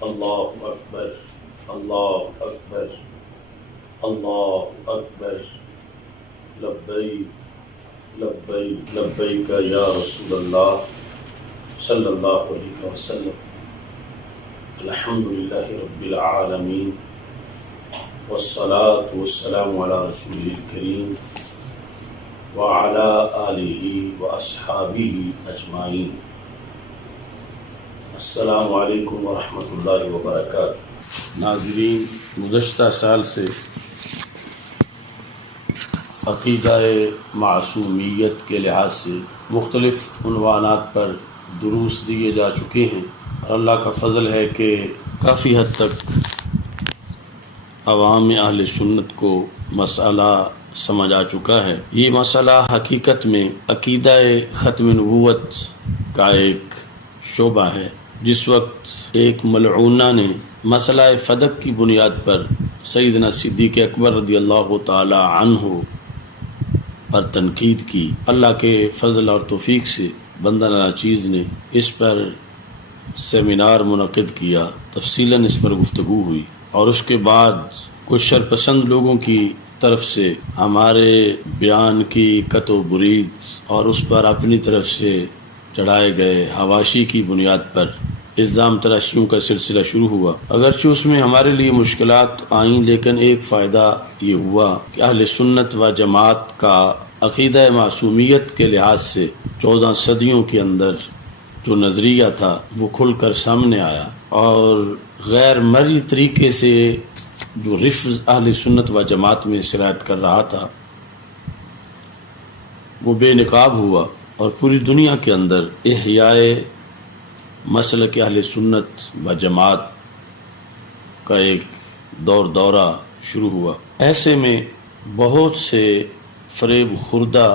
اللہ اکبر، اللہ اکبر، اللہ اکبر، لبیک لبیک لبیک یا رسول اللہ صلی اللہ علیہ وسلم۔ الحمدللہ رب العالمین، والصلاة والسلام علی رسول الکریم وعلی آلہ واصحابہ اجمعین۔ السلام علیکم ورحمۃ اللہ وبرکاتہ۔ ناظرین، گزشتہ سال سے عقیدہ معصومیت کے لحاظ سے مختلف عنوانات پر دروس دیے جا چکے ہیں، اور اللہ کا فضل ہے کہ کافی حد تک عوام اہل سنت کو مسئلہ سمجھ آ چکا ہے۔ یہ مسئلہ حقیقت میں عقیدہ ختم نبوت کا ایک شعبہ ہے۔ جس وقت ایک ملعونہ نے مسئلہ فدق کی بنیاد پر سیدنا صدیق اکبر رضی اللہ تعالی عنہ پر تنقید کی، اللہ کے فضل اور توفیق سے بندہ ناچیز نے اس پر سیمینار منعقد کیا، تفصیلاً اس پر گفتگو ہوئی، اور اس کے بعد کچھ شرپسند لوگوں کی طرف سے ہمارے بیان کی قطع و برید اور اس پر اپنی طرف سے چڑھائے گئے حواشی کی بنیاد پر الزام تراشیوں کا سلسلہ شروع ہوا۔ اگرچہ اس میں ہمارے لیے مشکلات آئیں، لیکن ایک فائدہ یہ ہوا کہ اہل سنت و جماعت کا عقیدہ معصومیت کے لحاظ سے 14 صدیوں کے اندر جو نظریہ تھا وہ کھل کر سامنے آیا، اور غیر مرئی طریقے سے جو رفض اہل سنت و جماعت میں سرایت کر رہا تھا وہ بے نقاب ہوا، اور پوری دنیا کے اندر احیاء مسلک اہل سنت و جماعت کا ایک دورہ شروع ہوا۔ ایسے میں بہت سے فریب خوردہ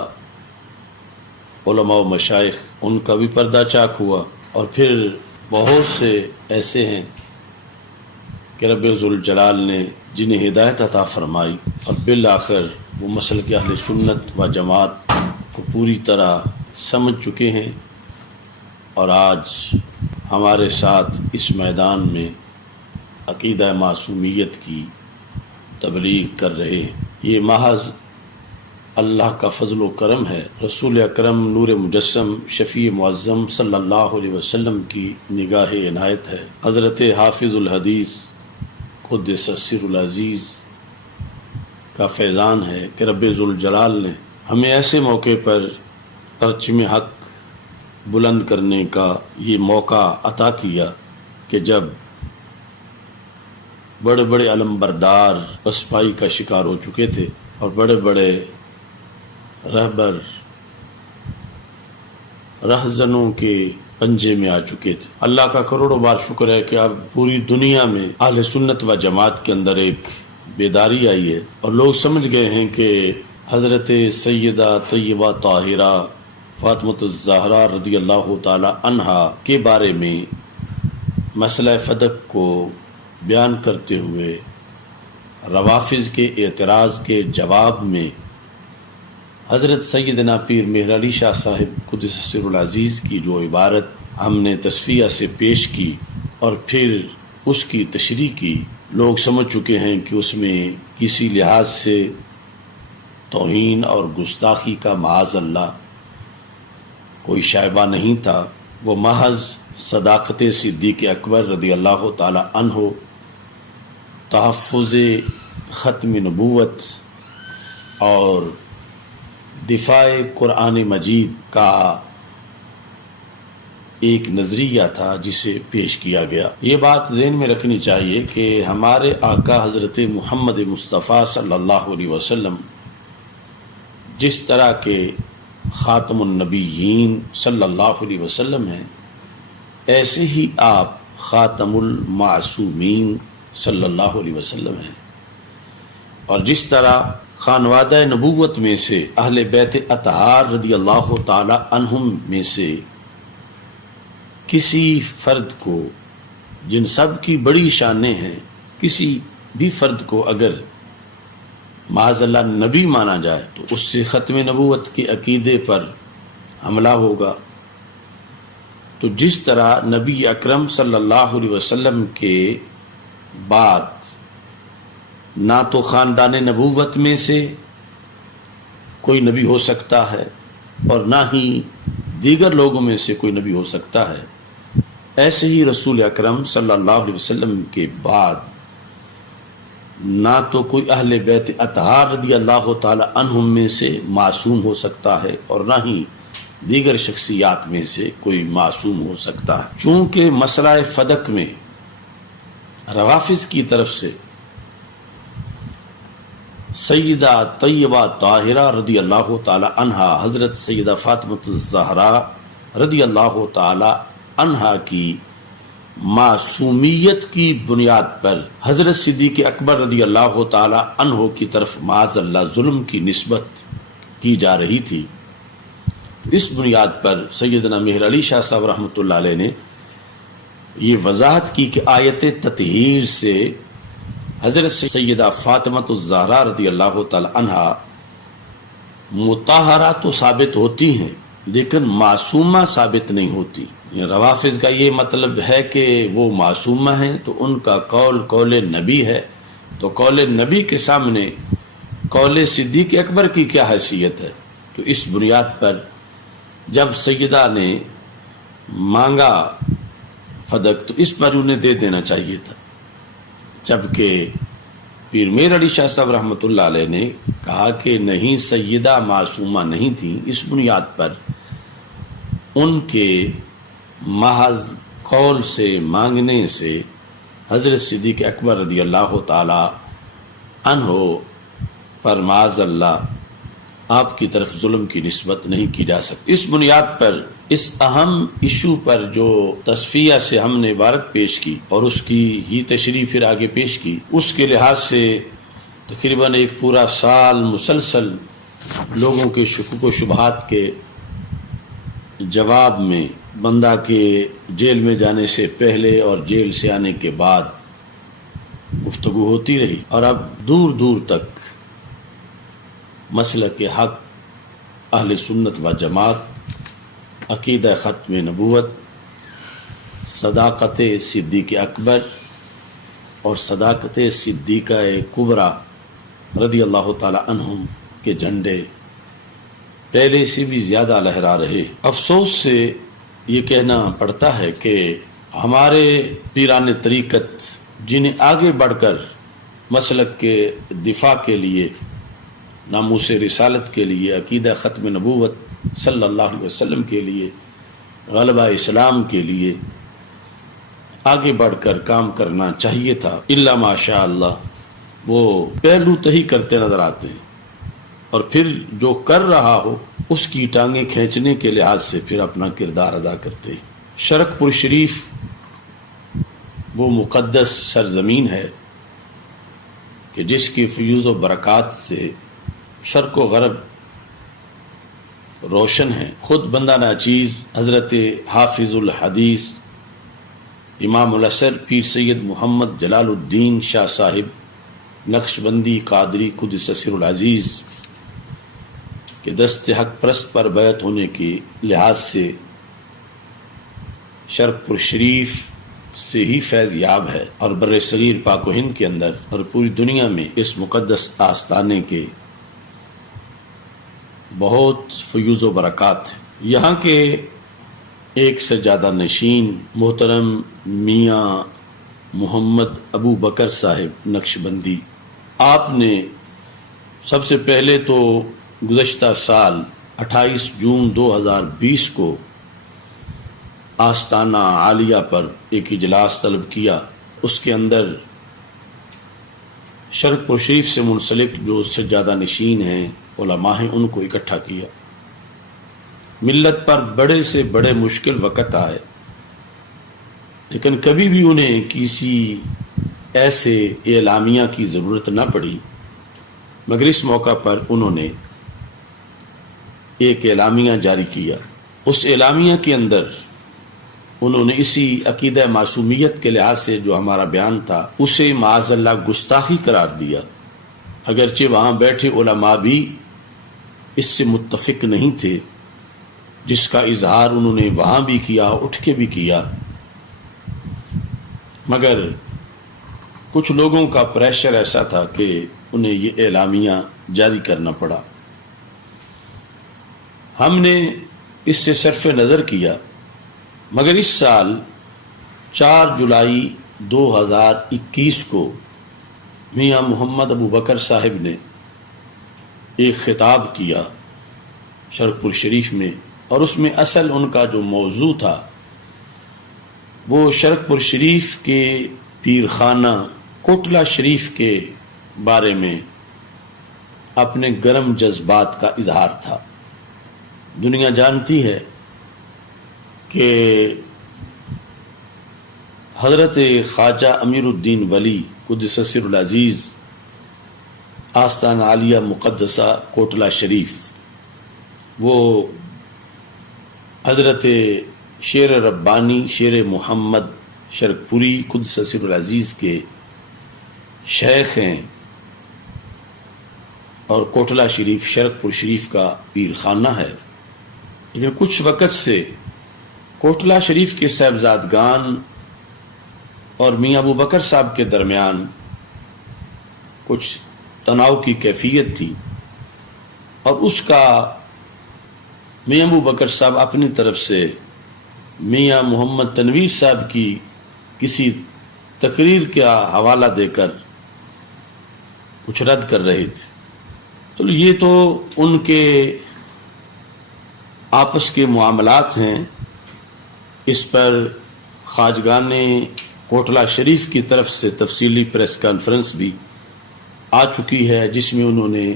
علماء و مشائخ، ان کا بھی پردہ چاک ہوا، اور پھر بہت سے ایسے ہیں کہ رب ذوالجلال نے جنہیں ہدایت عطا فرمائی، اور بالآخر وہ مسلک اہل سنت و جماعت کو پوری طرح سمجھ چکے ہیں، اور آج ہمارے ساتھ اس میدان میں عقیدہ معصومیت کی تبلیغ کر رہے ہیں۔ یہ محض اللہ کا فضل و کرم ہے، رسول اکرم نور مجسم شفیع معظم صلی اللہ علیہ وسلم کی نگاہ عنایت ہے۔ حضرت حافظ الحدیث قدس سر العزیز کا فیضان ہے کہ رب ذوالجلال نے ہمیں ایسے موقع پر پرچم حق بلند کرنے کا یہ موقع عطا کیا کہ جب بڑے بڑے علمبردار پسپائی کا شکار ہو چکے تھے، اور بڑے بڑے رہبر رہزنوں کے پنجے میں آ چکے تھے۔ اللہ کا کروڑوں بار شکر ہے کہ اب پوری دنیا میں اہل سنت و جماعت کے اندر ایک بیداری آئی ہے، اور لوگ سمجھ گئے ہیں کہ حضرت سیدہ طیبہ طاہرہ فاطمۃ الزہرا رضی اللہ تعالی عنہا کے بارے میں مسئلہ فدق کو بیان کرتے ہوئے روافض کے اعتراض کے جواب میں حضرت سیدنا پیر مہر علی شاہ صاحب قدس سر العزیز کی جو عبارت ہم نے تصفیہ سے پیش کی اور پھر اس کی تشریح کی، لوگ سمجھ چکے ہیں کہ اس میں کسی لحاظ سے توہین اور گستاخی کا معاذ اللہ کوئی شائبہ نہیں تھا۔ وہ محض صداقت صدیق اکبر رضی اللہ تعالی عنہ، تحفظ ختم نبوت اور دفاع قرآن مجید کا ایک نظریہ تھا جسے پیش کیا گیا۔ یہ بات ذہن میں رکھنی چاہیے کہ ہمارے آقا حضرت محمد مصطفیٰ صلی اللہ علیہ وسلم جس طرح کے خاتم النبیین صلی اللہ علیہ وسلم ہیں، ایسے ہی آپ خاتم المعصومین صلی اللہ علیہ وسلم ہیں، اور جس طرح خانوادہ نبوت میں سے اہل بیت اطہار رضی اللہ تعالی عنہم میں سے کسی فرد کو، جن سب کی بڑی شانیں ہیں، کسی بھی فرد کو اگر معاذ اللہ نبی مانا جائے تو اس سے ختم نبوت کے عقیدے پر حملہ ہوگا، تو جس طرح نبی اکرم صلی اللہ علیہ وسلم کے بعد نہ تو خاندان نبوت میں سے کوئی نبی ہو سکتا ہے اور نہ ہی دیگر لوگوں میں سے کوئی نبی ہو سکتا ہے، ایسے ہی رسول اکرم صلی اللہ علیہ وسلم کے بعد نہ تو کوئی اہل بیت اطہار رضی اللہ تعالی عنہم میں سے معصوم ہو سکتا ہے اور نہ ہی دیگر شخصیات میں سے کوئی معصوم ہو سکتا ہے۔ چونکہ مسئلہ فدق میں روافض کی طرف سے سیدہ طیبہ طاہرہ رضی اللہ تعالی عنہا حضرت سیدہ فاطمہ الزہرا رضی اللہ تعالی عنہا کی معصومیت کی بنیاد پر حضرت صدیق اکبر رضی اللہ تعالی عنہ کی طرف معاذ اللہ ظلم کی نسبت کی جا رہی تھی، اس بنیاد پر سیدنا مہر علی شاہ صاحب رحمۃ اللہ علیہ نے یہ وضاحت کی کہ آیت تطہیر سے حضرت سیدہ فاطمہ الزہرا رضی اللہ تعالی عنہا مطہرہ تو ثابت ہوتی ہیں لیکن معصومہ ثابت نہیں ہوتی۔ روافض کا یہ مطلب ہے کہ وہ معصومہ ہیں تو ان کا قول نبی ہے، تو قول نبی کے سامنے قول صدیق اکبر کی کیا حیثیت ہے؟ تو اس بنیاد پر جب سیدہ نے مانگا فدق تو اس پر انہیں دے دینا چاہیے تھا، جبکہ پیر میر علی شاہ صاحب رحمۃ اللہ علیہ نے کہا کہ نہیں، سیدہ معصومہ نہیں تھیں، اس بنیاد پر ان کے محض قول سے مانگنے سے حضرت صدیق اکبر رضی اللہ تعالی عنہ پر معاذ اللہ آپ کی طرف ظلم کی نسبت نہیں کی جا سکتی۔ اس بنیاد پر اس اہم ایشو پر جو تصفیہ سے ہم نے عبارت پیش کی اور اس کی ہی تشریح پھر آگے پیش کی، اس کے لحاظ سے تقریباً ایک پورا سال مسلسل لوگوں کے شکوک و شبہات کے جواب میں بندہ کے جیل میں جانے سے پہلے اور جیل سے آنے کے بعد گفتگو ہوتی رہی، اور اب دور دور تک مسلک حق، اہل سنت و جماعت، عقیدہ ختم نبوت، صداقت صدیق اکبر اور صداقت صدیقہ کبریٰ رضی اللہ تعالی عنہم کے جھنڈے پہلے سے بھی زیادہ لہرا رہے۔ افسوس سے یہ کہنا پڑتا ہے کہ ہمارے پیران طریقت جنہیں آگے بڑھ کر مسلک کے دفاع کے لیے، ناموس رسالت کے لیے، عقیدہ ختم نبوت صلی اللہ علیہ وسلم کے لیے، غلبہ اسلام کے لیے آگے بڑھ کر کام کرنا چاہیے تھا، الا ماشاء اللہ وہ پہلو تہی کرتے نظر آتے ہیں، اور پھر جو کر رہا ہو اس کی ٹانگیں کھینچنے کے لحاظ سے پھر اپنا کردار ادا کرتے ہیں۔ شرق پور شریف وہ مقدس سرزمین ہے کہ جس کی فیوز و برکات سے شرق و غرب روشن ہے۔ خود بندہ ناچیز حضرت حافظ الحدیث امام الاثر پیر سید محمد جلال الدین شاہ صاحب نقشبندی قادری قدس سر العزیز کہ دست حق پرست پر بیعت ہونے کے لحاظ سے شرق پور شریف سے ہی فیض یاب ہے، اور بر صغیر پاک و ہند کے اندر اور پوری دنیا میں اس مقدس آستانے کے بہت فیوز و برکات ہیں۔ یہاں کے ایک سجادہ نشین محترم میاں محمد ابو بکر صاحب نقشبندی، آپ نے سب سے پہلے تو گزشتہ سال 28 جون 2020 کو آستانہ عالیہ پر ایک اجلاس طلب کیا، اس کے اندر شرق پور شریف سے منسلک جو سجادہ نشین ہیں، علماء ہیں، ان کو اکٹھا کیا۔ ملت پر بڑے سے بڑے مشکل وقت آئے، لیکن کبھی بھی انہیں کسی ایسے اعلامیہ کی ضرورت نہ پڑی، مگر اس موقع پر انہوں نے ایک اعلامیہ جاری کیا۔ اس اعلامیہ کے اندر انہوں نے اسی عقیدہ معصومیت کے لحاظ سے جو ہمارا بیان تھا اسے معاذ اللہ گستاخی قرار دیا، اگرچہ وہاں بیٹھے علماء بھی اس سے متفق نہیں تھے، جس کا اظہار انہوں نے وہاں بھی کیا، اٹھ کے بھی کیا، مگر کچھ لوگوں کا پریشر ایسا تھا کہ انہیں یہ اعلامیہ جاری کرنا پڑا۔ ہم نے اس سے صرف نظر کیا، مگر اس سال 4 جولائی 2021 کو میاں محمد ابو بکر صاحب نے ایک خطاب کیا شرق پور شریف میں، اور اس میں اصل ان کا جو موضوع تھا وہ شرق پور شریف کے پیر خانہ کوٹلہ شریف کے بارے میں اپنے گرم جذبات کا اظہار تھا۔ دنیا جانتی ہے کہ حضرت خواجہ امیر الدین ولی قدس سر العزیز آستان عالیہ مقدسہ کوٹلہ شریف، وہ حضرت شیر ربانی شیر محمد شرق پوری قدس سر العزیز کے شیخ ہیں، اور کوٹلہ شریف شرق پور شریف کا پیر خانہ ہے۔ لیکن کچھ وقت سے کوٹلہ شریف کے صاحبزادگان اور میاں ابو بکر صاحب کے درمیان کچھ تناؤ کی کیفیت تھی، اور اس کا میاں ابو بکر صاحب اپنی طرف سے میاں محمد تنویر صاحب کی کسی تقریر کا حوالہ دے کر کچھ رد کر رہے تھے۔ تو یہ تو ان کے آپس کے معاملات ہیں، اس پر خواجگان کوٹلہ شریف کی طرف سے تفصیلی پریس کانفرنس بھی آ چکی ہے، جس میں انہوں نے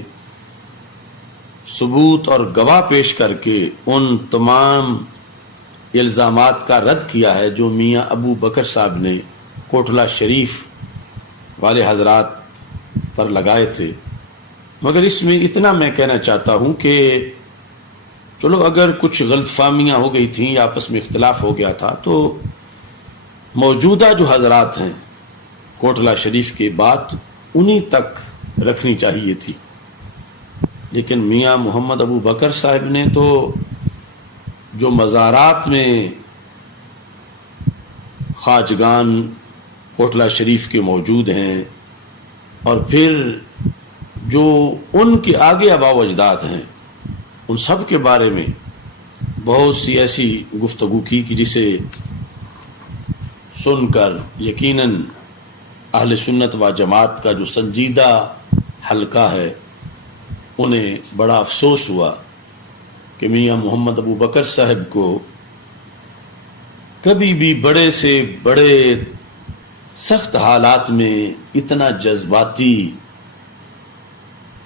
ثبوت اور گواہ پیش کر کے ان تمام الزامات کا رد کیا ہے جو میاں ابو بکر صاحب نے کوٹلہ شریف والے حضرات پر لگائے تھے۔ مگر اس میں اتنا میں کہنا چاہتا ہوں کہ چلو اگر کچھ غلط فہمیاں ہو گئی تھیں یا آپس میں اختلاف ہو گیا تھا، تو موجودہ جو حضرات ہیں کوٹلہ شریف کے بات انہی تک رکھنی چاہیے تھی۔ لیکن میاں محمد ابو بکر صاحب نے تو جو مزارات میں خواجگان کوٹلہ شریف کے موجود ہیں، اور پھر جو ان کے آگے آباء و اجداد ہیں، ان سب کے بارے میں بہت سی ایسی گفتگو کی کہ جسے سن کر یقیناً اہل سنت و جماعت کا جو سنجیدہ حلقہ ہے انہیں بڑا افسوس ہوا کہ میاں محمد ابو بکر صاحب کو کبھی بھی بڑے سے بڑے سخت حالات میں اتنا جذباتی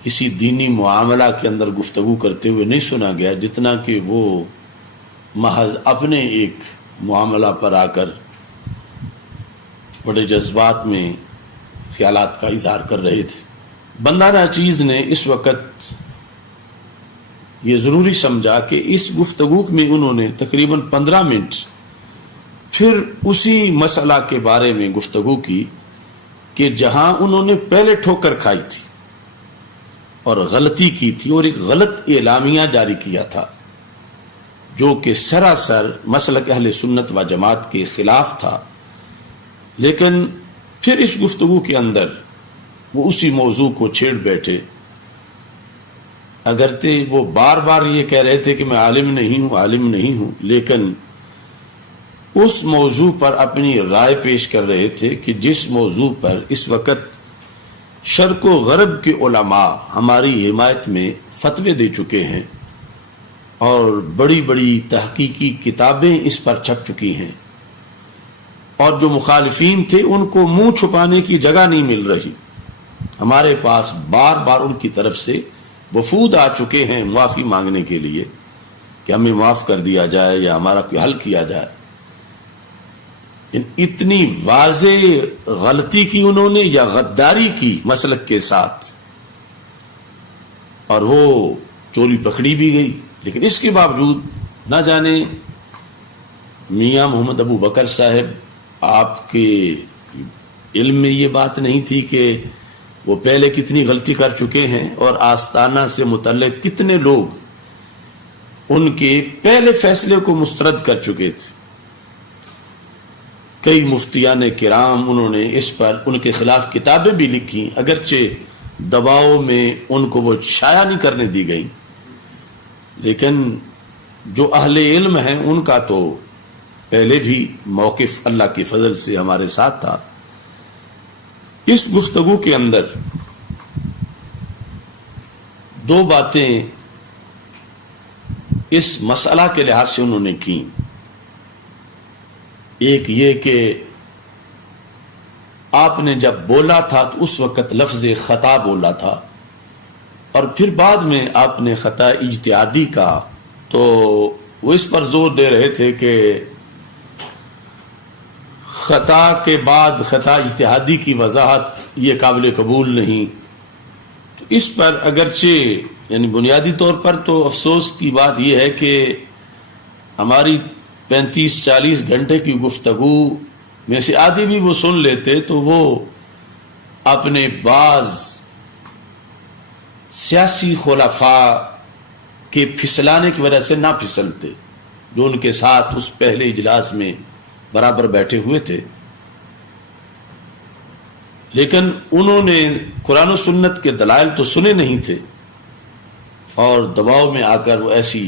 کسی دینی معاملہ کے اندر گفتگو کرتے ہوئے نہیں سنا گیا، جتنا کہ وہ محض اپنے ایک معاملہ پر آ کر بڑے جذبات میں خیالات کا اظہار کر رہے تھے۔ بندہ ناچیز نے اس وقت یہ ضروری سمجھا کہ اس گفتگو میں انہوں نے تقریباً 15 منٹ پھر اسی مسئلہ کے بارے میں گفتگو کی کہ جہاں انہوں نے پہلے ٹھوکر کھائی تھی اور غلطی کی تھی اور ایک غلط اعلامیہ جاری کیا تھا جو کہ سراسر مسلک اہل سنت و جماعت کے خلاف تھا، لیکن پھر اس گفتگو کے اندر وہ اسی موضوع کو چھیڑ بیٹھے، اگرچہ وہ بار بار یہ کہہ رہے تھے کہ میں عالم نہیں ہوں، لیکن اس موضوع پر اپنی رائے پیش کر رہے تھے کہ جس موضوع پر اس وقت شرق و غرب کے علماء ہماری حمایت میں فتوے دے چکے ہیں اور بڑی بڑی تحقیقی کتابیں اس پر چھپ چکی ہیں، اور جو مخالفین تھے ان کو منہ چھپانے کی جگہ نہیں مل رہی۔ ہمارے پاس بار بار ان کی طرف سے وفود آ چکے ہیں معافی مانگنے کے لیے کہ ہمیں معاف کر دیا جائے یا ہمارا کوئی حل کیا جائے۔ اتنی واضح غلطی کی انہوں نے یا غداری کی مسلک کے ساتھ، اور وہ چوری پکڑی بھی گئی، لیکن اس کے باوجود نہ جانے میاں محمد ابو بکر صاحب آپ کے علم میں یہ بات نہیں تھی کہ وہ پہلے کتنی غلطی کر چکے ہیں اور آستانہ سے متعلق کتنے لوگ ان کے پہلے فیصلے کو مسترد کر چکے تھے. کئی مفتیان کرام انہوں نے اس پر ان کے خلاف کتابیں بھی لکھی، اگرچہ دباؤ میں ان کو وہ شائع نہیں کرنے دی گئی، لیکن جو اہل علم ہیں ان کا تو پہلے بھی موقف اللہ کے فضل سے ہمارے ساتھ تھا. اس گفتگو کے اندر دو باتیں اس مسئلہ کے لحاظ سے انہوں نے کی. ایک یہ کہ آپ نے جب بولا تھا تو اس وقت لفظ خطا بولا تھا، اور پھر بعد میں آپ نے خطا اجتہادی کہا، تو وہ اس پر زور دے رہے تھے کہ خطا کے بعد خطا اجتہادی کی وضاحت یہ قابل قبول نہیں. تو اس پر اگرچہ یعنی بنیادی طور پر تو افسوس کی بات یہ ہے کہ ہماری 35-40 گھنٹے کی گفتگو میں سے آدھی بھی وہ سن لیتے تو وہ اپنے بعض سیاسی خلفاء کے پھسلانے کی وجہ سے نہ پھسلتے، جو ان کے ساتھ اس پہلے اجلاس میں برابر بیٹھے ہوئے تھے. لیکن انہوں نے قرآن و سنت کے دلائل تو سنے نہیں تھے، اور دباؤ میں آ کر وہ ایسی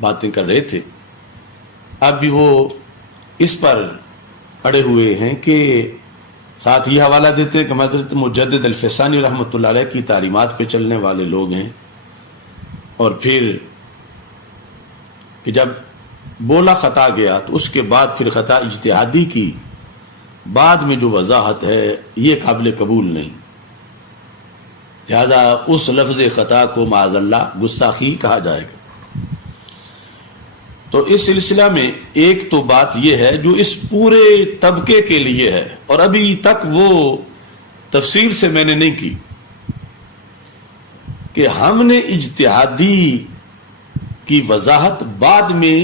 باتیں کر رہے تھے. اب بھی وہ اس پر اڑے ہوئے ہیں کہ ساتھ یہ حوالہ دیتے ہیں کہ حضرت مجدد الفسانی رحمۃ اللہ علیہ کی تعلیمات پہ چلنے والے لوگ ہیں، اور پھر کہ جب بولا خطا گیا تو اس کے بعد پھر خطا اجتہادی کی بعد میں جو وضاحت ہے یہ قابل قبول نہیں. لہذا اس لفظ خطا کو معاذ اللہ گستاخی کہا جائے گا. تو اس سلسلہ میں ایک تو بات یہ ہے جو اس پورے طبقے کے لیے ہے، اور ابھی تک وہ تفصیل سے میں نے نہیں کی، کہ ہم نے اجتہادی کی وضاحت بعد میں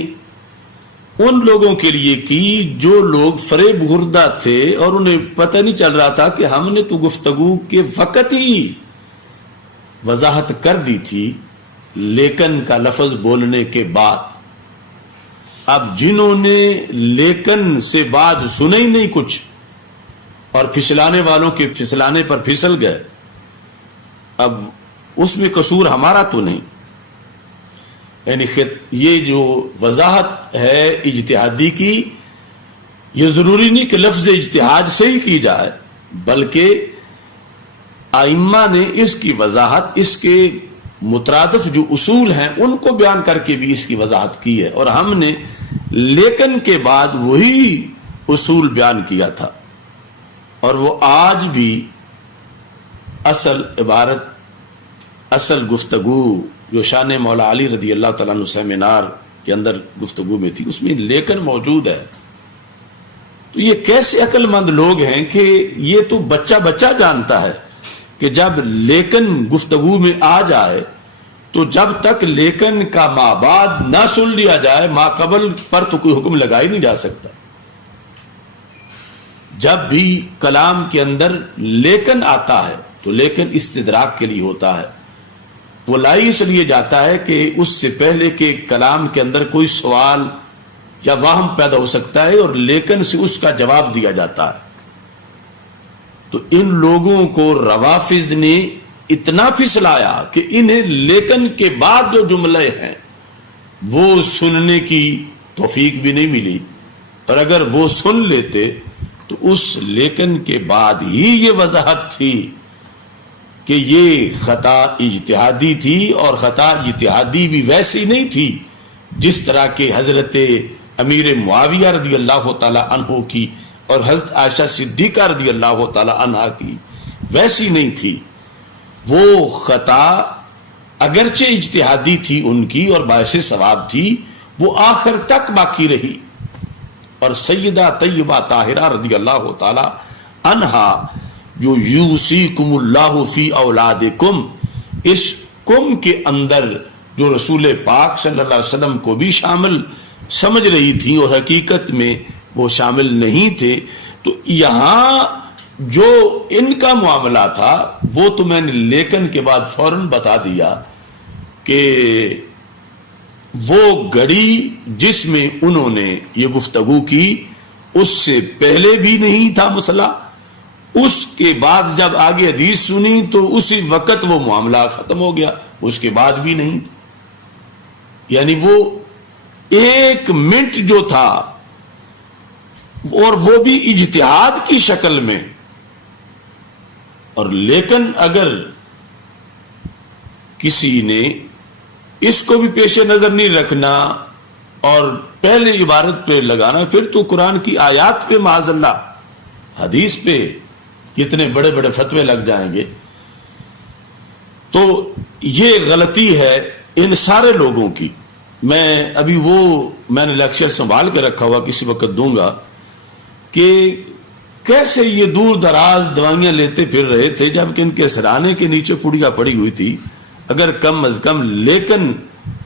ان لوگوں کے لیے کی جو لوگ فریب خوردہ تھے اور انہیں پتہ نہیں چل رہا تھا کہ ہم نے تو گفتگو کے وقت ہی وضاحت کر دی تھی لیکن کا لفظ بولنے کے بعد. اب جنہوں نے لیکن سے بعد سنے ہی نہیں کچھ اور پھسلانے والوں کے پھسلانے پر پھسل گئے، اب اس میں قصور ہمارا تو نہیں. یعنی یہ جو وضاحت ہے اجتہادی کی، یہ ضروری نہیں کہ لفظ اجتہاد سے ہی کی جائے، بلکہ ائمہ نے اس کی وضاحت اس کے مترادف جو اصول ہیں ان کو بیان کر کے بھی اس کی وضاحت کی ہے، اور ہم نے لیکن کے بعد وہی اصول بیان کیا تھا. اور وہ آج بھی اصل عبارت، اصل گفتگو جو شان مولا علی رضی اللہ تعالیٰ عنہ سیمینار کے اندر گفتگو میں تھی اس میں لیکن موجود ہے. تو یہ کیسے عقل مند لوگ ہیں کہ یہ تو بچہ جانتا ہے کہ جب لیکن گفتگو میں آ جائے تو جب تک لیکن کا ما بعد نہ سن لیا جائے ما قبل پر تو کوئی حکم لگا ہی نہیں جا سکتا. جب بھی کلام کے اندر لیکن آتا ہے تو لیکن استدراک کے لیے ہوتا ہے، وہ لائی اس لیے جاتا ہے کہ اس سے پہلے کے کلام کے اندر کوئی سوال یا وہم پیدا ہو سکتا ہے اور لیکن سے اس کا جواب دیا جاتا ہے. تو ان لوگوں کو روافض نے اتنا پھسلایا کہ انہیں لیکن کے بعد جو جملے ہیں وہ سننے کی توفیق بھی نہیں ملی، اور اگر وہ سن لیتے تو اس لیکن کے بعد ہی یہ وضاحت تھی کہ یہ خطا اجتہادی تھی، اور خطا اجتہادی بھی ویسی نہیں تھی جس طرح کہ حضرت امیر معاویہ رضی اللہ تعالی عنہ کی اور حضرت عائشہ صدیقہ رضی اللہ تعالی عنہ کی ویسی نہیں تھی. وہ خطا اگرچہ اجتہادی تھی ان کی اور باعث ثواب تھی، وہ آخر تک باقی رہی. اور سیدہ طیبہ طاہرہ رضی اللہ تعالی عنہا جو یوصیکم اللہ فی اولادکم، اس کم کے اندر جو رسول پاک صلی اللہ علیہ وسلم کو بھی شامل سمجھ رہی تھی اور حقیقت میں وہ شامل نہیں تھے. تو یہاں جو ان کا معاملہ تھا وہ تو میں نے لیکن کے بعد فوراً بتا دیا کہ وہ گھڑی جس میں انہوں نے یہ گفتگو کی اس سے پہلے بھی نہیں تھا مسئلہ، اس کے بعد جب آگے حدیث سنی تو اسی وقت وہ معاملہ ختم ہو گیا، اس کے بعد بھی نہیں تھا. یعنی وہ 1 منٹ جو تھا اور وہ بھی اجتہاد کی شکل میں. اور لیکن اگر کسی نے اس کو بھی پیش نظر نہیں رکھنا اور پہلے عبارت پہ لگانا، پھر تو قرآن کی آیات پہ معاذ اللہ، حدیث پہ کتنے بڑے بڑے فتوے لگ جائیں گے. تو یہ غلطی ہے ان سارے لوگوں کی. میں ابھی میں نے لیکچر سنبھال کے رکھا ہوا، کسی وقت دوں گا، کہ کیسے یہ دور دراز دوائیاں لیتے پھر رہے تھے جبکہ ان کے سرانے کے نیچے پڑیا پڑی ہوئی تھی. اگر کم از کم لیکن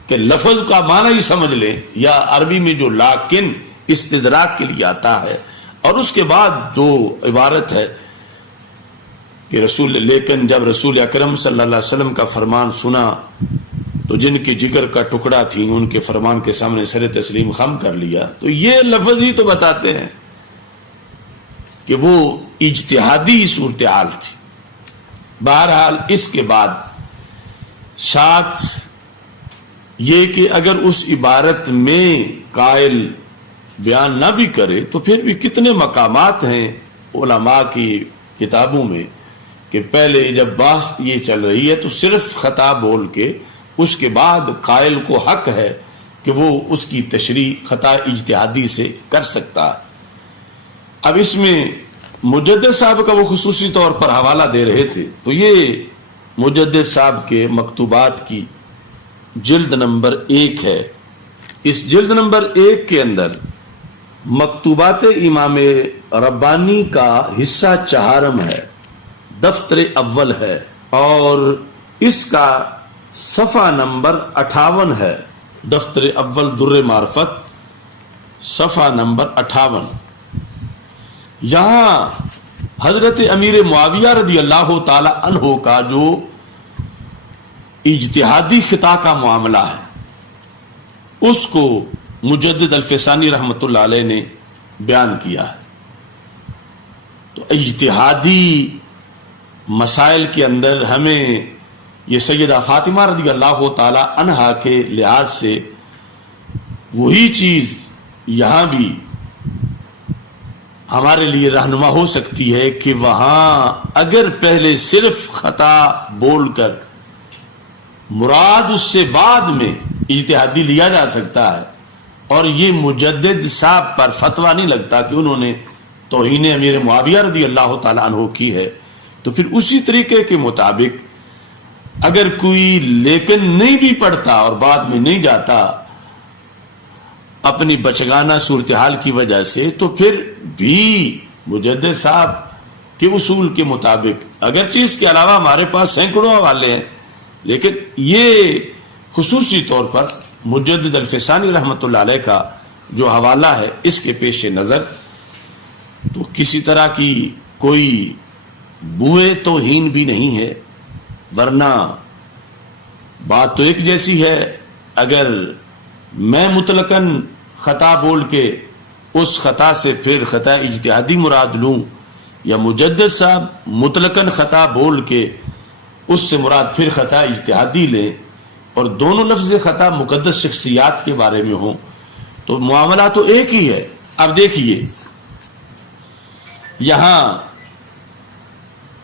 کہ لفظ کا معنی ہی سمجھ لیں، یا عربی میں جو لیکن استدراک کے لیے آتا ہے، اور اس کے بعد جو عبارت ہے کہ لیکن جب رسول اکرم صلی اللہ علیہ وسلم کا فرمان سنا تو جن کے جگر کا ٹکڑا تھی ان کے فرمان کے سامنے سر تسلیم خم کر لیا. تو یہ لفظ ہی تو بتاتے ہیں کہ وہ اجتہادی صورتحال تھی. بہرحال اس کے بعد ساتھ یہ کہ اگر اس عبارت میں قائل بیان نہ بھی کرے تو پھر بھی کتنے مقامات ہیں علماء کی کتابوں میں کہ پہلے جب بحث یہ چل رہی ہے تو صرف خطا بول کے اس کے بعد قائل کو حق ہے کہ وہ اس کی تشریح خطا اجتہادی سے کر سکتا ہے. اب اس میں مجدد صاحب کا وہ خصوصی طور پر حوالہ دے رہے تھے، تو یہ مجدد صاحب کے مکتوبات کی جلد نمبر 1 ہے. اس جلد نمبر 1 کے اندر مکتوبات امام ربانی کا حصہ 4 ہے، دفتر اول ہے، اور اس کا صفحہ نمبر 58 ہے. دفتر اول در معرفت صفحہ نمبر 58. یہاں حضرت امیر معاویہ رضی اللہ تعالی عنہ کا جو اجتہادی خطا کا معاملہ ہے اس کو مجدد الفسانی رحمت اللہ علیہ نے بیان کیا ہے. تو اجتہادی مسائل کے اندر ہمیں یہ سیدہ فاطمہ رضی اللہ تعالی عنہا کے لحاظ سے وہی چیز یہاں بھی ہمارے لیے رہنما ہو سکتی ہے کہ وہاں اگر پہلے صرف خطا بول کر مراد اس سے بعد میں اجتہادی لیا جا سکتا ہے، اور یہ مجدد صاحب پر فتویٰ نہیں لگتا کہ انہوں نے توہین امیر معاویہ رضی اللہ تعالیٰ عنہ کی ہے، تو پھر اسی طریقے کے مطابق اگر کوئی لیکن نہیں بھی پڑھتا اور بعد میں نہیں جاتا اپنی بچگانہ صورتحال کی وجہ سے، تو پھر بھی مجدد صاحب کے اصول کے مطابق، اگرچہ اس کے علاوہ ہمارے پاس سینکڑوں حوالے ہیں، لیکن یہ خصوصی طور پر مجدد الفسانی رحمت اللہ علیہ کا جو حوالہ ہے اس کے پیش نظر تو کسی طرح کی کوئی بوئے توہین بھی نہیں ہے، ورنہ بات تو ایک جیسی ہے. اگر میں مطلقاً خطا بول کے اس خطا سے پھر خطا اجتہادی مراد لوں، یا مجدد صاحب مطلقاً خطا بول کے اس سے مراد پھر خطا اجتہادی لیں، اور دونوں لفظ خطا مقدس شخصیات کے بارے میں ہوں، تو معاملہ تو ایک ہی ہے. اب دیکھیے یہاں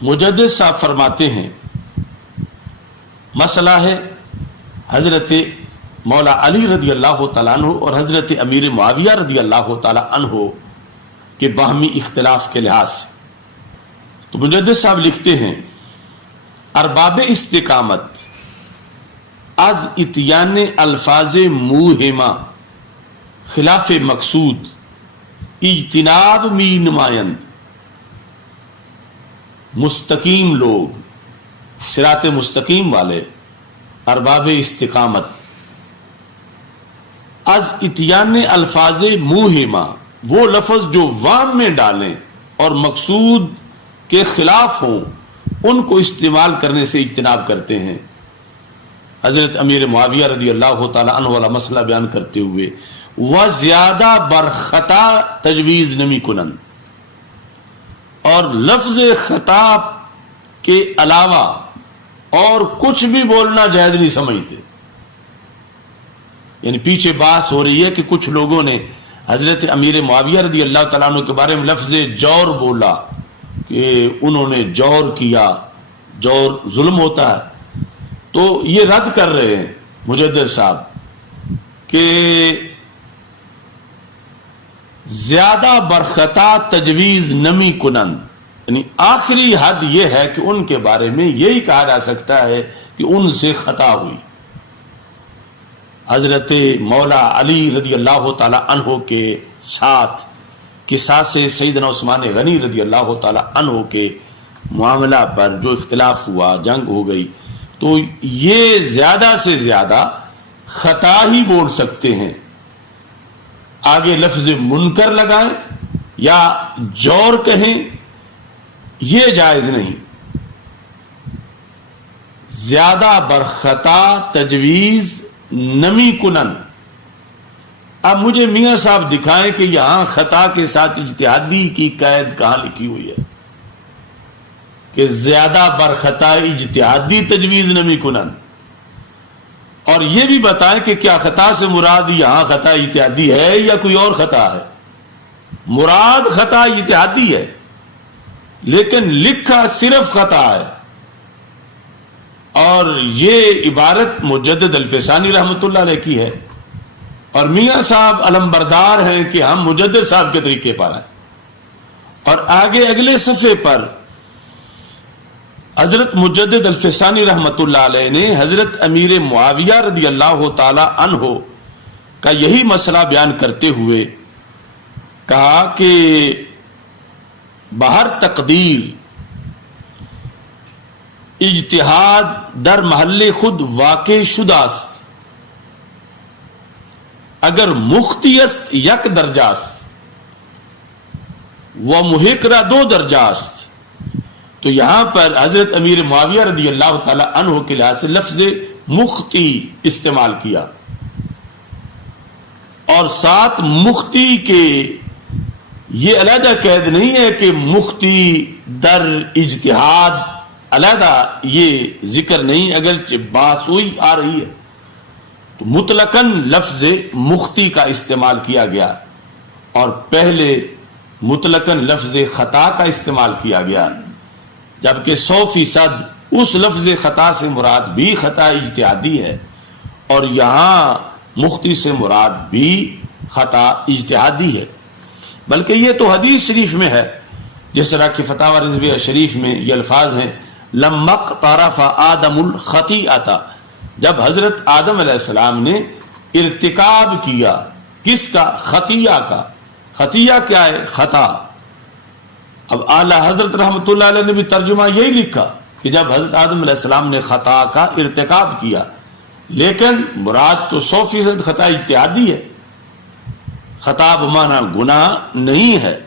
مجدد صاحب فرماتے ہیں مسئلہ ہے حضرت مولا علی رضی اللہ تعالیٰ عنہ اور حضرت امیر معاویہ رضی اللہ تعالیٰ عنہ کے باہمی اختلاف کے لحاظ سے. تو مجدد صاحب لکھتے ہیں ارباب استقامت از اتیان الفاظ موہمہ خلاف مقصود اجتناب می نمائند. مستقیم لوگ، صراط مستقیم والے، ارباب استقامت از اتیان الفاظ موہمہ، وہ لفظ جو وام میں ڈالیں اور مقصود کے خلاف ہوں ان کو استعمال کرنے سے اجتناب کرتے ہیں. حضرت امیر معاویہ رضی اللہ تعالی عنہ والا مسئلہ بیان کرتے ہوئے وَزِيَادَ بَرْخَطَا تجویز نمی کنن، اور لفظ خطا کے علاوہ اور کچھ بھی بولنا جائز نہیں سمجھتے. یعنی پیچھے بحث ہو رہی ہے کہ کچھ لوگوں نے حضرت امیر معاویہ رضی اللہ تعالیٰ عنہ کے بارے میں لفظ جور بولا کہ انہوں نے جور کیا، جور ظلم ہوتا ہے. تو یہ رد کر رہے ہیں مجدد صاحب کہ زیادہ برخطا تجویز نمی کنن، یعنی آخری حد یہ ہے کہ ان کے بارے میں یہی کہا جا سکتا ہے کہ ان سے خطا ہوئی. حضرت مولا علی رضی اللہ تعالی عنہ کے ساتھ قصاص سیدنا عثمان غنی رضی اللہ تعالی عنہ کے معاملہ پر جو اختلاف ہوا، جنگ ہو گئی، تو یہ زیادہ سے زیادہ خطا ہی بول سکتے ہیں. آگے لفظ منکر لگائیں یا جور کہیں یہ جائز نہیں. زیادہ برخطا تجویز نمی کنن. اب مجھے میاں صاحب دکھائیں کہ یہاں خطا کے ساتھ اجتہادی کی قید کہاں لکھی ہوئی ہے کہ زیادہ برخطا اجتہادی تجویز نمی کنن. اور یہ بھی بتائیں کہ کیا خطا سے مراد یہاں خطا اجتہادی ہے یا کوئی اور خطا ہے. مراد خطا اجتہادی ہے لیکن لکھا صرف خطا ہے. اور یہ عبارت مجدد الفسانی رحمۃ اللہ علیہ کی ہے، اور میاں صاحب علمبردار ہیں کہ ہم مجدد صاحب کے طریقے پر ہیں. اور آگے اگلے صفحے پر حضرت مجدد الفسانی رحمۃ اللہ علیہ نے حضرت امیر معاویہ رضی اللہ تعالی عنہ کا یہی مسئلہ بیان کرتے ہوئے کہا کہ بہر تقدیر اجتہاد در محل خود واقع شدہ است، اگر مختی است یک درجہ است و محق را دو درجہ است. تو یہاں پر حضرت امیر معاویہ رضی اللہ تعالی عنہ کے لحاظ سے لفظ مختی استعمال کیا، اور ساتھ مختی کے یہ علیحدہ قید نہیں ہے کہ مختی در اجتہاد علیحدہ یہ ذکر نہیں، اگرچہ بات ہوئی آ رہی ہے تو مطلقاً لفظ مختی کا استعمال کیا گیا، اور پہلے مطلقاً لفظ خطا کا استعمال کیا گیا، جبکہ 100% اس لفظ خطا سے مراد بھی خطا اجتہادی ہے، اور یہاں مختی سے مراد بھی خطا اجتہادی ہے. بلکہ یہ تو حدیث شریف میں ہے، جس طرح کہ فتاوی رضویہ شریف میں یہ الفاظ ہیں لما اقترف آدم الخطیئۃ، جب حضرت آدم علیہ السلام نے ارتکاب کیا کس کا؟ خطیہ کا. خطیہ کیا ہے؟ خطا. اب اعلیٰ حضرت رحمۃ اللہ علیہ نے بھی ترجمہ یہی لکھا کہ جب حضرت آدم علیہ السلام نے خطا کا ارتکاب کیا، لیکن مراد تو 100% خطا اجتہادی ہے، خطا بمعنی گناہ نہیں ہے.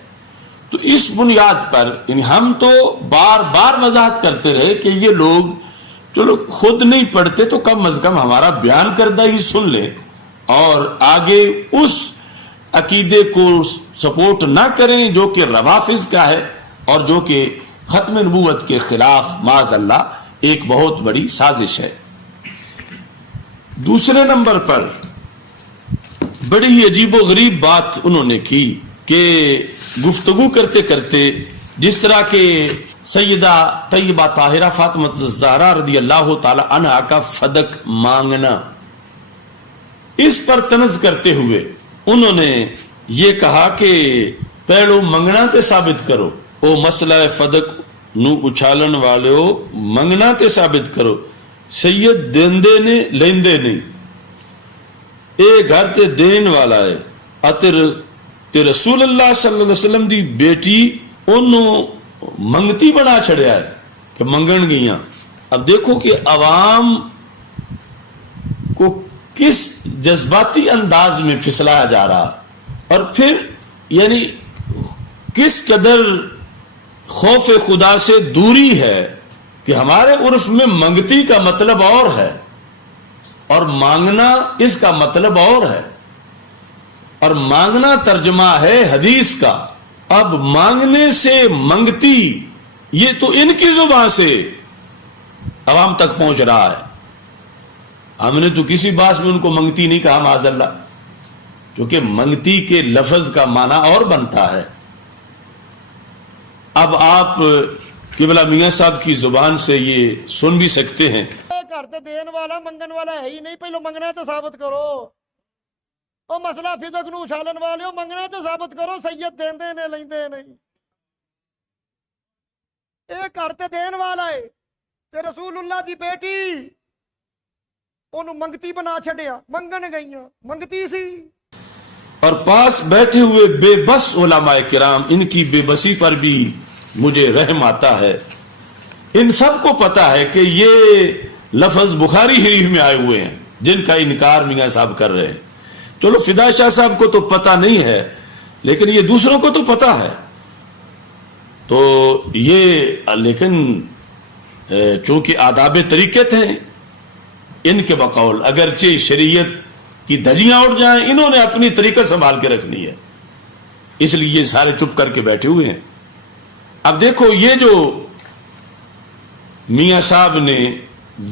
تو اس بنیاد پر یعنی ہم تو بار بار وضاحت کرتے رہے کہ یہ لوگ چلو خود نہیں پڑھتے تو کم از کم ہمارا بیان کردہ ہی سن لیں اور آگے اس عقیدے کو سپورٹ نہ کریں جو کہ روافض کا ہے اور جو کہ ختم نبوت کے خلاف معاذ اللہ ایک بہت بڑی سازش ہے. دوسرے نمبر پر بڑی ہی عجیب و غریب بات انہوں نے کی کہ گفتگو کرتے کرتے جس طرح کہ سیدہ طیبہ طاہرہ فاطمہ الزہرا رضی اللہ تعالی عنہا کا فدق مانگنا، اس پر طنز کرتے ہوئے انہوں نے یہ کہا کہ پہلو منگنا تے ثابت کرو، او مسئلہ فدق نو اچھالن والے منگنا تے ثابت کرو، سید دیندے نے لیندے نہیں، اے گھر تے دین والا ہے تے رسول اللہ صلی اللہ علیہ وسلم دی بیٹی انہوں منگتی بنا چھڑیا ہے کہ منگن گیاں. اب دیکھو کہ عوام کو کس جذباتی انداز میں پھسلایا جا رہا، اور پھر یعنی کس قدر خوف خدا سے دوری ہے کہ ہمارے عرف میں منگتی کا مطلب اور ہے اور مانگنا اس کا مطلب اور ہے، اور مانگنا ترجمہ ہے حدیث کا۔ اب مانگنے سے منگتی، یہ تو ان کی زبان سے عوام تک پہنچ رہا ہے۔ ہم نے تو کسی بات میں ان کو منگتی نہیں کہا معاذ اللہ، کیونکہ منگتی کے لفظ کا معنی اور بنتا ہے۔ اب آپ قبلہ میاں صاحب کی زبان سے یہ سن بھی سکتے ہیں۔ گھر تے دین والا منگن والا ہے ہی نہیں، پہلو منگنا تے ثابت کرو۔ او مسئلہ فدق نو اچھالن والے منگنا تے ثابت کرو، سید دیندے نے لیندے نہیں۔ اے گھر تے دین والا ہے تے رسول اللہ دی بیٹی انہوں منگتی بنا چھڑیا، منگن گئیاں، منگتی سی۔ اور پاس بیٹھے ہوئے بے بس علماء کرام، ان کی بے بسی پر بھی مجھے رحم آتا ہے۔ ان سب کو پتا ہے کہ یہ لفظ بخاری شریف میں آئے ہوئے ہیں جن کا انکار میاں صاحب کر رہے ہیں۔ چلو فدا شاہ صاحب کو تو پتا نہیں ہے، لیکن یہ دوسروں کو تو پتا ہے۔ تو یہ لیکن چونکہ آداب طریقت ہیں ان کے بقول، اگرچہ شریعت کی دھجیاں اڑ جائیں، انہوں نے اپنی طریقت سنبھال کے رکھنی ہے، اس لیے یہ سارے چپ کر کے بیٹھے ہوئے ہیں۔ اب دیکھو یہ جو میاں صاحب نے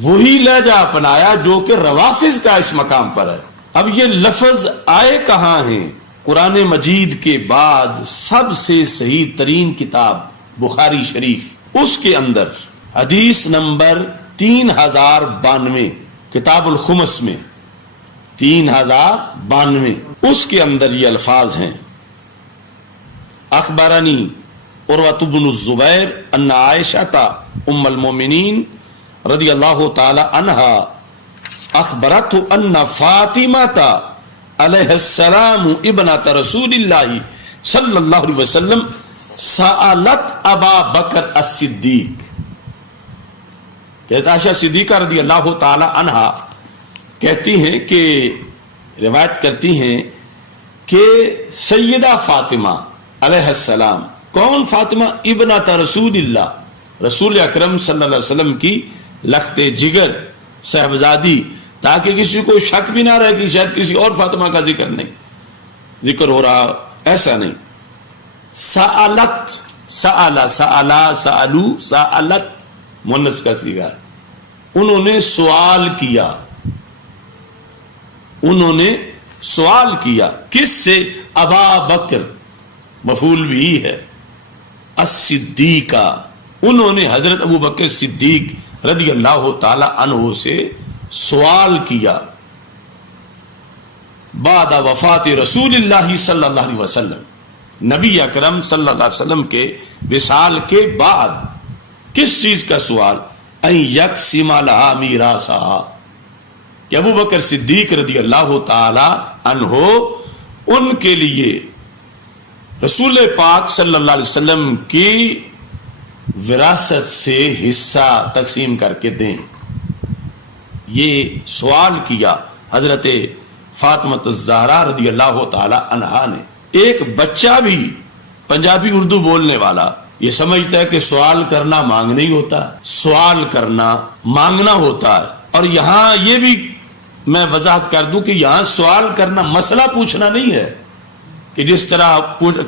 وہی لہجہ اپنایا جو کہ روافض کا اس مقام پر ہے۔ اب یہ لفظ آئے کہاں ہیں؟ قرآن مجید کے بعد سب سے صحیح ترین کتاب بخاری شریف، اس کے اندر حدیث نمبر 3092 کتاب الخمس میں 3092 اس کے اندر یہ الفاظ ہیں: اخبرنی عروۃ بن الزبیر ان عائشہ ام المومنین رضی اللہ تعالی عنہا اخبرت ان فاطمہ علیہ السلام ابنت رسول اللہ صلی اللہ علیہ وسلم سألت ابا بکر الصدیق، کہتا عائشہ صدیقہ رضی اللہ تعالی عنہا کہتی ہیں کہ روایت کرتی ہیں کہ سیدہ فاطمہ علیہ السلام، کون فاطمہ؟ ابنت رسول اللہ، رسول اکرم صلی اللہ علیہ وسلم کی لخت جگر صاحبزادی، تاکہ کسی کو شک بھی نہ رہے کہ شاید کسی اور فاطمہ کا ذکر ہو رہا، ایسا نہیں۔ سألت، سألا، سألا، سألو، سألت مؤنث کا صیغہ ہے، انہوں نے سوال کیا، انہوں نے سوال کیا کس سے؟ ابا بکر، مفعول بھی ہے، الصدیقہ، انہوں نے حضرت ابو بکر صدیق رضی اللہ تعالی عنہ سے سوال کیا بعد وفات رسول اللہ صلی اللہ علیہ وسلم، نبی اکرم صلی اللہ علیہ وسلم کے وصال کے بعد۔ کس چیز کا سوال؟ ان یقسم لها میراثها، کہ ابو بکر صدیق رضی اللہ تعالی عنہ ان کے لیے رسول پاک صلی اللہ علیہ وسلم کی وراثت سے حصہ تقسیم کر کے دیں۔ یہ سوال کیا حضرت فاطمہ الزہرا رضی اللہ تعالی عنہا نے۔ ایک بچہ بھی پنجابی اردو بولنے والا یہ سمجھتا ہے کہ سوال کرنا مانگنا ہی ہوتا ہے، سوال کرنا مانگنا ہوتا ہے۔ اور یہاں یہ بھی میں وضاحت کر دوں کہ یہاں سوال کرنا مسئلہ پوچھنا نہیں ہے، کہ جس طرح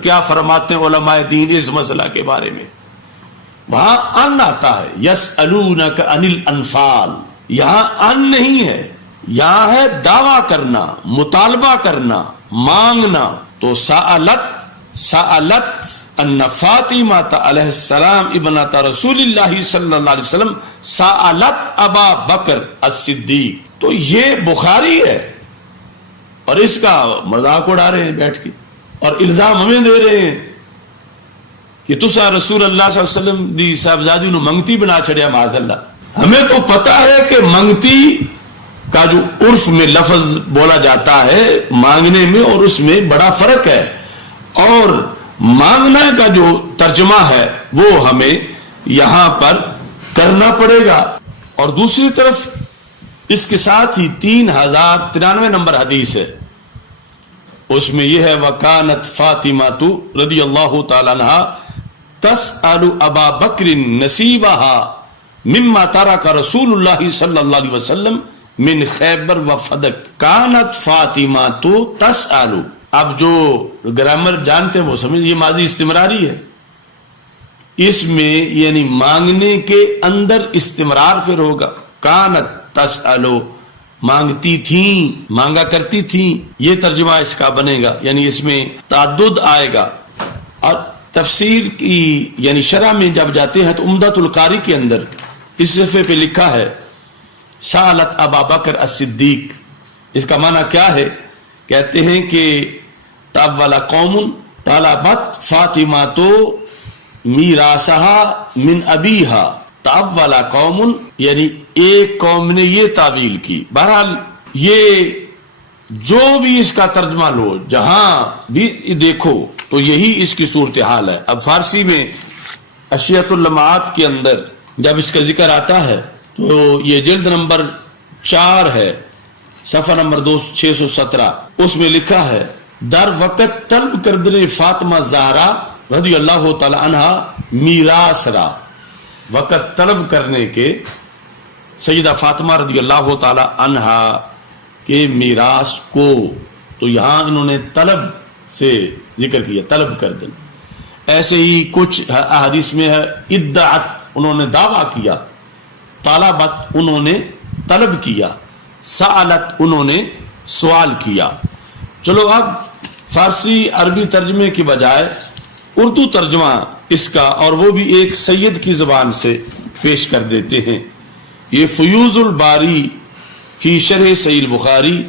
کیا فرماتے ہیں علماء دین اس مسئلہ کے بارے میں، وہاں ان آتا ہے یسألونک عن الانفال، یہاں ان نہیں ہے، یہاں ہے دعویٰ کرنا، مطالبہ کرنا، مانگنا۔ تو سألت ان فاطمہ علیہ السلام ابنت رسول اللہ صلی اللہ علیہ وسلم سألت ابا بکر الصدیق، تو یہ بخاری ہے، اور اس کا مذاق اڑا رہے ہیں بیٹھ کے، اور الزام ہمیں دے رہے ہیں کہ تسا رسول اللہ صلی اللہ علیہ وسلم دی صاحبزادی نو منگتی بنا چھڑیا معاذ اللہ۔ ہمیں تو پتا ہے کہ منگتی کا جو عرف میں لفظ بولا جاتا ہے مانگنے میں، اور اس میں بڑا فرق ہے، اور مانگنا کا جو ترجمہ ہے وہ ہمیں یہاں پر کرنا پڑے گا۔ اور دوسری طرف اس کے ساتھ ہی 3093 نمبر حدیث ہے، اس میں یہ ہے وَكَانَتْ فَاطِمَةُ رضی اللہ تعالیٰ عنہ تَسْأَلُ أَبَا بَكْرٍ نَصِيبَهَا مِمَّا تَرَكَ رسول اللہ صلی اللہ علیہ وسلم من خیبر و فدق کانت فاطمہ تو تسألو. اب جو گرامر جانتے ہیں وہ سمجھ، یہ ماضی استمراری ہے، اس میں یعنی مانگنے کے اندر استمرار پھر ہوگا. کانت تسألو، مانگتی تھیں، مانگا کرتی تھیں، یہ ترجمہ اس کا بنے گا، یعنی اس میں تعدد آئے گا. اور تفسیر کی یعنی شرح میں جب جاتے ہیں تو عمدۃ القاری کے اندر اس صفحے پہ لکھا ہے سالت ابا بکر الصدیق. اس کا معنی کیا ہے؟ کہتے ہیں کہ تاول قوم طلبت فاطمہ تو میراثہا من ابیہا. تاول قوم یعنی ایک قوم نے یہ تعویل کی. بہرحال یہ جو بھی اس کا ترجمہ لو، جہاں بھی دیکھو تو یہی اس کی صورتحال ہے. اب فارسی میں اشیاء اللمعات کے اندر جب اس کا ذکر آتا ہے تو یہ جلد نمبر 4 ہے، صفحہ نمبر 617. اس میں لکھا ہے در وقت طلب کردن فاطمہ زہرا رضی اللہ تعالی عنہ میراث را. وقت طلب کرنے کے سیدہ فاطمہ رضی اللہ تعالی عنہ کے میراث کو، تو یہاں انہوں نے طلب سے ذکر کیا، طلب کر دیں. ایسے ہی کچھ احادیث میں ہے ادعت، انہوں نے دعویٰ کیا، طالبت انہوں نے طلب کیا، سألت انہوں نے سوال کیا. چلو اب فارسی عربی ترجمے کی بجائے اردو ترجمہ اس کا، اور وہ بھی ایک سید کی زبان سے پیش کر دیتے ہیں. یہ فیوز الباری فی شرح صحیح البخاری،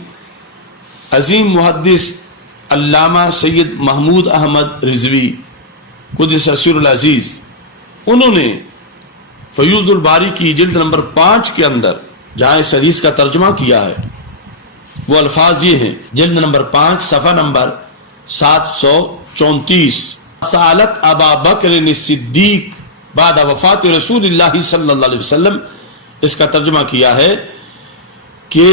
عظیم محدث علامہ سید محمود احمد رضوی قدس سر العزیز، انہوں نے فیوز الباری کی جلد نمبر 5 کے اندر جہاں اس حدیث کا ترجمہ کیا ہے وہ الفاظ یہ ہیں، جلد نمبر 5 صفحہ نمبر 734. سالت ابا بکر الصدیق بعد وفات رسول اللہ صلی اللہ علیہ وسلم. اس کا ترجمہ کیا ہے کہ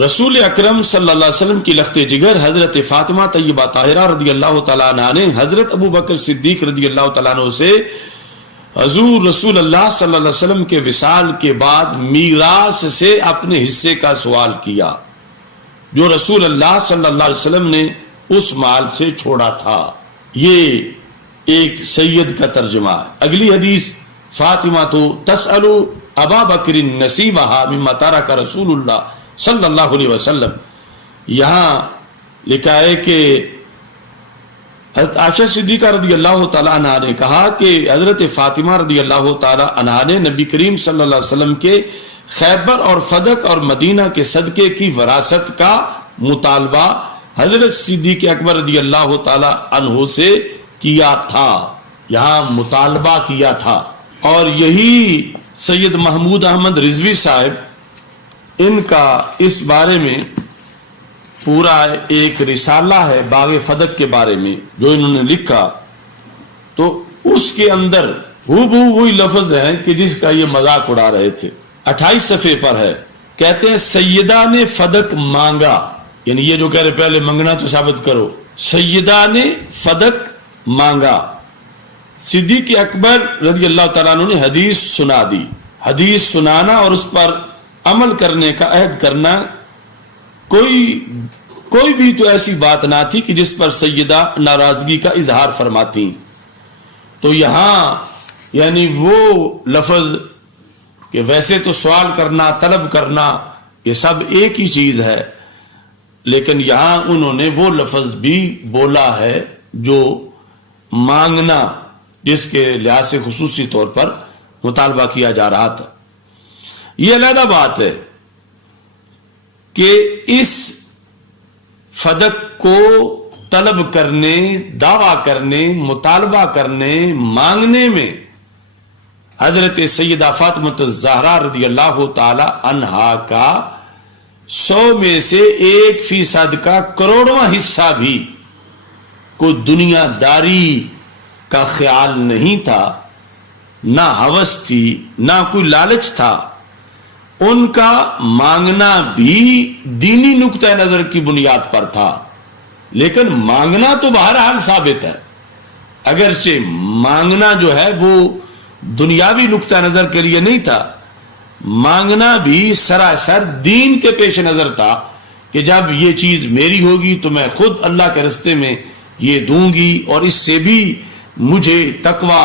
رسول اکرم صلی اللہ علیہ وسلم کی لخت جگر حضرت فاطمہ طیبہ طاہرہ رضی اللہ تعالیٰ عنہ نے حضرت ابو بکر صدیق رضی اللہ تعالیٰ عنہ سے حضور رسول اللہ صلی اللہ علیہ وسلم کے وصال کے بعد میراث سے اپنے حصے کا سوال کیا جو رسول اللہ صلی اللہ علیہ وسلم نے اس مال سے چھوڑا تھا. یہ ایک سید کا ترجمہ ہے. اگلی حدیث فاطمہ تو تسألو ابا بکر نصیبہا مما ترک رسول اللہ صلی اللہ علیہ وسلم. یہاں لکھا ہے کہ حضرت عائشہ صدیقہ رضی اللہ تعالیٰ عنہ نے کہا کہ حضرت فاطمہ رضی اللہ تعالیٰ عنہ نے نبی کریم صلی اللہ علیہ وسلم کے خیبر اور فدق اور مدینہ کے صدقے کی وراثت کا مطالبہ حضرت صدیق اکبر رضی اللہ تعالیٰ عنہ سے کیا تھا. یہاں مطالبہ کیا تھا. اور یہی سید محمود احمد رضوی صاحب، ان کا اس بارے میں پورا ایک رسالہ ہے باغ فدق کے بارے میں جو انہوں نے لکھا، تو اس کے اندر وہی لفظ ہیں کہ جس کا یہ مذاق اڑا رہے تھے. 28 صفحے پر ہے، کہتے ہیں سیدہ نے فدق مانگا، یعنی یہ جو کہہ رہے پہلے منگنا تو ثابت کرو. سیدہ نے فدق مانگا، صدیق اکبر رضی اللہ تعالیٰ عنہ نے حدیث سنا دی. حدیث سنانا اور اس پر عمل کرنے کا عہد کرنا، کوئی بھی تو ایسی بات نہ تھی کہ جس پر سیدہ ناراضگی کا اظہار فرماتی. تو یہاں یعنی وہ لفظ کہ ویسے تو سوال کرنا، طلب کرنا، یہ سب ایک ہی چیز ہے، لیکن یہاں انہوں نے وہ لفظ بھی بولا ہے جو مانگنا، جس کے لحاظ سے خصوصی طور پر مطالبہ کیا جا رہا تھا. یہ علیحدہ بات ہے کہ اس فدق کو طلب کرنے، دعویٰ کرنے، مطالبہ کرنے، مانگنے میں حضرت سیدہ فاطمہ الزہرا رضی اللہ تعالی عنہا کا 100 میں سے 1% کا کروڑواں حصہ بھی کوئی دنیا داری کا خیال نہیں تھا، نہ ہوس تھی، نہ کوئی لالچ تھا. ان کا مانگنا بھی دینی نقطہ نظر کی بنیاد پر تھا، لیکن مانگنا تو بہرحال ثابت ہے. اگرچہ مانگنا جو ہے وہ دنیاوی نقطہ نظر کے لیے نہیں تھا، مانگنا بھی سراسر دین کے پیش نظر تھا کہ جب یہ چیز میری ہوگی تو میں خود اللہ کے راستے میں یہ دوں گی، اور اس سے بھی مجھے تقوی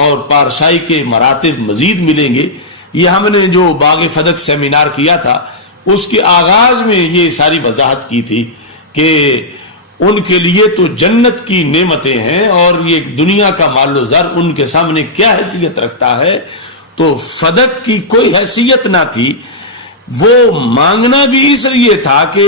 اور پارسائی کے مراتب مزید ملیں گے۔ یہ ہم نے جو باغ فدق سیمینار کیا تھا اس کے آغاز میں یہ ساری وضاحت کی تھی کہ ان کے لیے تو جنت کی نعمتیں ہیں، اور یہ دنیا کا مال و زر ان کے سامنے کیا حیثیت رکھتا ہے۔ تو فدق کی کوئی حیثیت نہ تھی، وہ مانگنا بھی اس لیے تھا کہ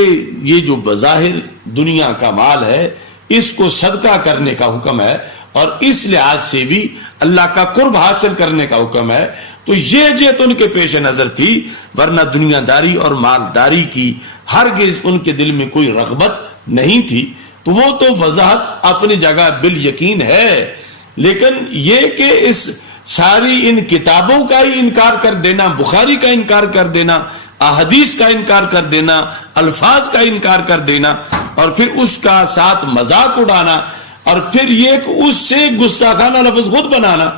یہ جو بظاہر دنیا کا مال ہے اس کو صدقہ کرنے کا حکم ہے، اور اس لحاظ سے بھی اللہ کا قرب حاصل کرنے کا حکم ہے۔ تو یہ جیت ان کے پیش نظر تھی، ورنہ دنیا داری اور مالداری کی ہرگز ان کے دل میں کوئی رغبت نہیں تھی۔ تو وہ تو وضاحت اپنی جگہ بالیقین ہے، لیکن یہ کہ اس ساری ان کتابوں کا ہی انکار کر دینا، بخاری کا انکار کر دینا، احادیث کا انکار کر دینا، الفاظ کا انکار کر دینا، اور پھر اس کا ساتھ مذاق اڑانا، اور پھر یہ کہ اس سے گستاخانہ لفظ خود بنانا،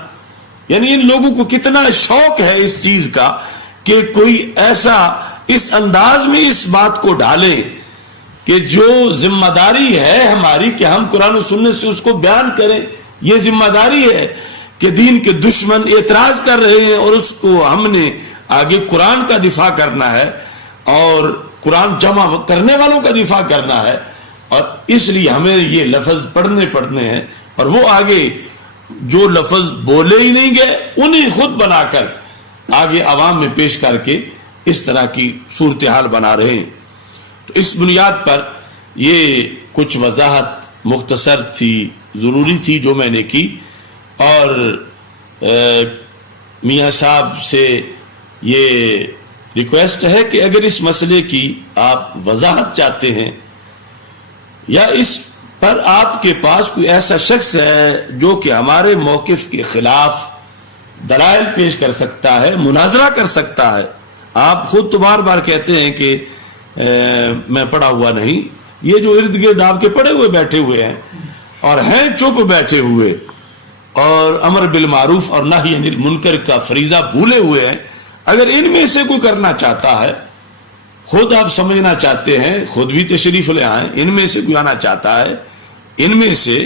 یعنی ان لوگوں کو کتنا شوق ہے اس چیز کا کہ کوئی ایسا اس انداز میں اس بات کو ڈالے کہ جو ذمہ داری ہے ہماری کہ ہم قرآن و سنت سے اس کو بیان کریں۔ یہ ذمہ داری ہے کہ دین کے دشمن اعتراض کر رہے ہیں اور اس کو ہم نے آگے قرآن کا دفاع کرنا ہے اور قرآن جمع کرنے والوں کا دفاع کرنا ہے، اور اس لیے ہمیں یہ لفظ پڑھنے ہیں، اور وہ آگے جو لفظ بولے ہی نہیں گئے انہیں خود بنا کر آگے عوام میں پیش کر کے اس طرح کی صورتحال بنا رہے ہیں۔ تو اس بنیاد پر یہ کچھ وضاحت مختصر تھی، ضروری تھی جو میں نے کی، اور میاں صاحب سے یہ ریکویسٹ ہے کہ اگر اس مسئلے کی آپ وضاحت چاہتے ہیں یا اس پر آپ کے پاس کوئی ایسا شخص ہے جو کہ ہمارے موقف کے خلاف دلائل پیش کر سکتا ہے، مناظرہ کر سکتا ہے۔ آپ خود تو بار بار کہتے ہیں کہ میں پڑھا ہوا نہیں، یہ جو ارد گرد آپ کے پڑے ہوئے بیٹھے ہوئے ہیں اور ہیں چپ بیٹھے ہوئے اور امر بالمعروف اور نہی عن المنکر کا فریضہ بھولے ہوئے ہیں، اگر ان میں سے کوئی کرنا چاہتا ہے، خود آپ سمجھنا چاہتے ہیں، خود بھی تشریف لے آئیں، ان میں سے کوئی آنا چاہتا ہے ان میں سے،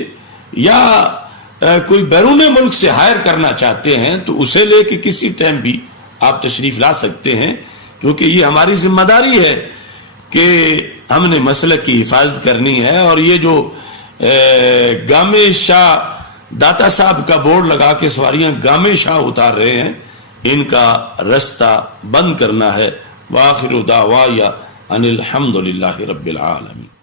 یا کوئی بیرون ملک سے ہائر کرنا چاہتے ہیں تو اسے لے کے کسی ٹائم بھی آپ تشریف لا سکتے ہیں، کیونکہ یہ ہماری ذمہ داری ہے کہ ہم نے مسلک کی حفاظت کرنی ہے۔ اور یہ جو گامے شاہ داتا صاحب کا بورڈ لگا کے سواریاں گامے شاہ اتار رہے ہیں، ان کا رستہ بند کرنا ہے۔ وآخر دعوایا ان الحمد للہ رب العالمین۔